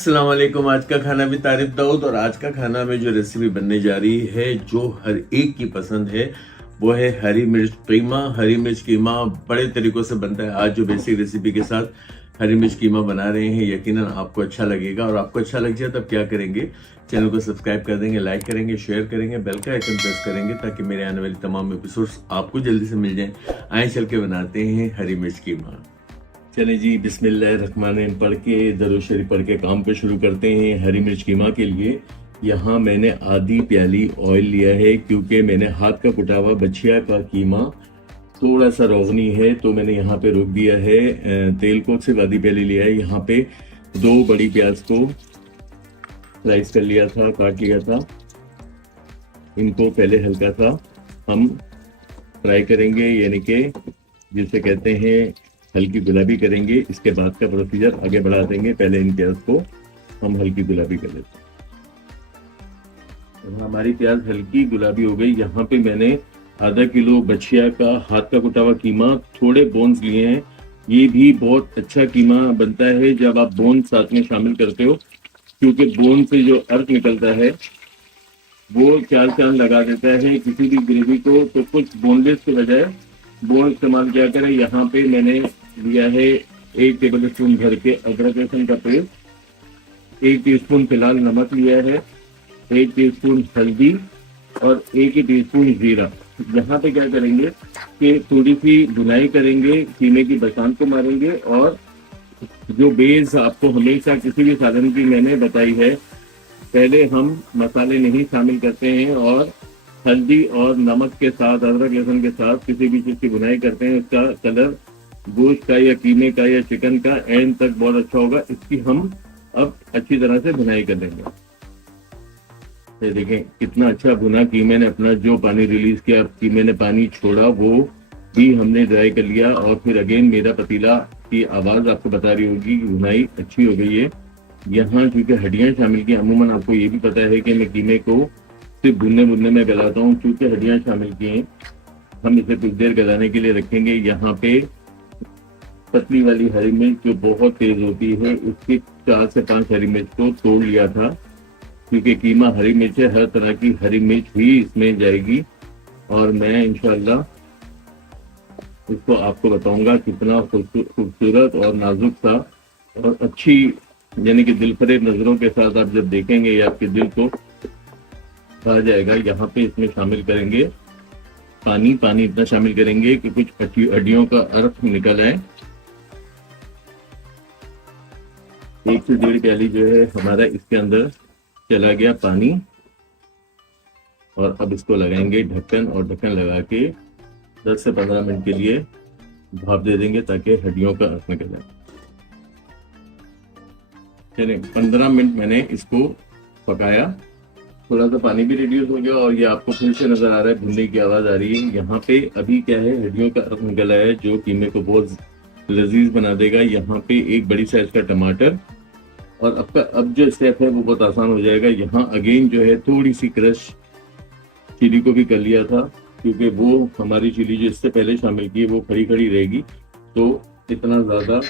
अस्सलाम वालेकुम। आज का खाना भी तारिफ दाऊद और आज का खाना में जो रेसिपी बनने जा रही है जो हर एक की पसंद है वो है हरी मिर्च कीमा। हरी मिर्च कीमा बड़े तरीकों से बनता है। आज जो बेसिक रेसिपी के साथ हरी मिर्च कीमा बना रहे हैं, यकीनन आपको अच्छा लगेगा। और आपको अच्छा लग जाए तब क्या करेंगे, चैनल को सब्सक्राइब कर देंगे, लाइक करेंगे, शेयर करेंगे, बेल का आइकन प्रेस करेंगे ताकि मेरे आने वाली तमाम एपिसोड्स आपको जल्दी से मिल जाएं। आए चल के बनाते हैं हरी मिर्च कीमा। चले जी, बिस्मिल्लाहिर्रहमानिर्रहीम पढ़ के दरूद शरीफ पढ़ के काम पे शुरू करते हैं। हरी मिर्च कीमा के लिए यहाँ मैंने आधी प्याली ऑयल लिया है, क्योंकि मैंने हाथ का कुटा हुआ बछिया का कीमा थोड़ा सा रोगनी है तो मैंने यहाँ पे रोक दिया है। तेल को सिर्फ आधी प्याली लिया है। यहाँ पे 2 बड़ी प्याज को स्लाइस कर लिया था, काट लिया था। इनको पहले हल्का सा हम फ्राई करेंगे, यानी कि जिसे कहते हैं हल्की गुलाबी करेंगे। इसके बाद का प्रोसीजर आगे बढ़ा देंगे। पहले इन प्याज को हम हल्की गुलाबी कर लेते हैं। हमारी प्याज हल्की गुलाबी हो गई। यहाँ पे मैंने आधा किलो बछिया का हाथ का कुटा हुआ कीमा, थोड़े बोन्स लिए हैं। ये भी बहुत अच्छा कीमा बनता है जब आप बोन साथ में शामिल करते हो, क्योंकि बोन से जो अर्क निकलता है वो चार चांद लगा देता है किसी भी ग्रेवी को। तो कुछ बोनलेस के बजाय बोन इस्तेमाल किया करें। यहाँ पे मैंने लिया है 1 टेबल स्पून भर के अदरक लहसुन का पेस्ट, 1 टीस्पून फिलहाल नमक लिया है, 1 टीस्पून हल्दी और 1 टीस्पून जीरा। यहाँ पे क्या करेंगे कि थोड़ी सी भुनाई करेंगे, कीमे की बरसात को मारेंगे। और जो बेस आपको हमेशा किसी भी सालन की मैंने बताई है, पहले हम मसाले नहीं शामिल करते हैं और हल्दी और नमक के साथ, अदरक लहसुन के साथ किसी भी चीज की भुनाई करते हैं। उसका कलर गोश्त का या कीमे का या चिकन का एंड तक बहुत अच्छा होगा। इसकी हम अब अच्छी तरह से भुनाई कर लेंगे। ये देखें कितना अच्छा भुना कीमे ने अपना जो पानी रिलीज किया, कीमे ने पानी छोड़ा, वो भी हमने ड्राई कर लिया। और फिर अगेन मेरा पतीला की आवाज आपको बता रही होगी कि भुनाई अच्छी हो गई है। यहाँ क्योंकि हड्डियां शामिल की, अमूमन आपको ये भी पता है कि मैं कीमे को सिर्फ भुनने में गलाता हूँ, क्योंकि हड्डियां शामिल की हैं। हम इसे कुछ देर गलाने के लिए रखेंगे। यहाँ पे पतली वाली हरी मिर्च जो बहुत तेज होती है, उसकी 4 से 5 हरी मिर्च को तोड़ लिया था, क्योंकि कीमा हरी मिर्च है, हर तरह की हरी मिर्च ही इसमें जाएगी। और मैं इंशाल्लाह इसको आपको बताऊंगा कितना खूबसूरत और नाजुक सा और अच्छी, यानी कि दिलफरेब नजरों के साथ आप जब देखेंगे ये आपके दिल को आ जाएगा। यहाँ पे इसमें शामिल करेंगे पानी इतना शामिल करेंगे कि कुछ हड्डियों का अर्क निकल आए। 1 से 1.5 प्याली जो है हमारा इसके अंदर चला गया पानी। और अब इसको लगाएंगे ढक्कन, और ढक्कन लगा के 10 से 15 मिनट के लिए भाप दे देंगे ताकि हड्डियों का अर्क निकल जाए। चलिए 15 मिनट मैंने इसको पकाया, थोड़ा सा पानी भी रिड्यूस हो गया और ये आपको फिर से नजर आ रहा है, भुनने की आवाज आ रही है। यहाँ पे अभी क्या है, हड्डियों का अर्क निकला है जो कीमे को बहुत लजीज बना देगा। यहाँ पे 1 बड़ी साइज का टमाटर, और अब जो स्टेप है वो बहुत आसान हो जाएगा। यहाँ अगेन जो है थोड़ी सी क्रश चिली को भी कर लिया था, क्योंकि वो हमारी चिली जो इससे पहले शामिल की है वो खड़ी रहेगी तो इतना ज्यादा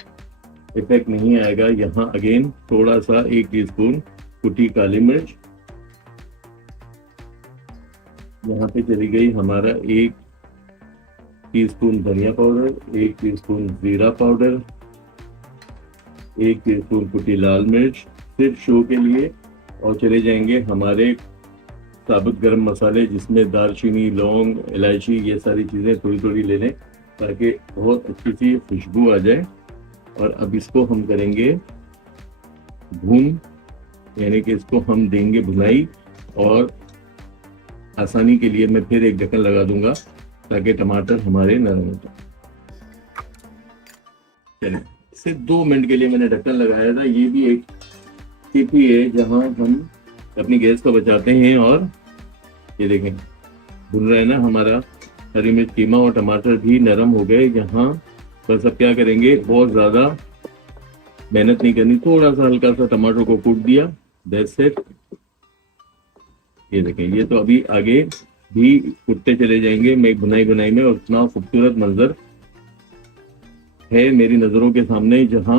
इफेक्ट नहीं आएगा। यहाँ अगेन थोड़ा सा 1 टीस्पून कुटी काली मिर्च, यहाँ पे चली गई हमारा 1 टीस्पून धनिया पाउडर, 1 टीस्पून जीरा पाउडर, 1 टीस्पून कुटी लाल मिर्च सिर्फ शो के लिए। और चले जाएंगे हमारे साबुत गरम मसाले, जिसमें दालचीनी, लौंग, इलायची, ये सारी चीजें थोड़ी ले लें ताकि बहुत अच्छी सी खुशबू आ जाए। और अब इसको हम करेंगे भून, यानी कि इसको हम देंगे भुनाई। और आसानी के लिए मैं फिर एक ढक्कन लगा दूंगा ताकि टमाटर हमारे नरम हो जाए। चलिए सिर्फ 2 मिनट के लिए मैंने ढक्कन लगाया था। ये भी एक टिप ही है जहां हम अपनी गैस को बचाते हैं। और ये देखें भुन रहा है ना हमारा हरी मिर्च कीमा, और टमाटर भी नरम हो गए। यहाँ बस अब क्या करेंगे, बहुत ज्यादा मेहनत नहीं करनी, थोड़ा सा हल्का सा टमाटर को कूट दिया, दैट्स इट। ये देखें, ये तो अभी आगे भी कुटते चले जाएंगे मैं भुनाई में। और इतना खूबसूरत मंजर है मेरी नजरों के सामने, जहां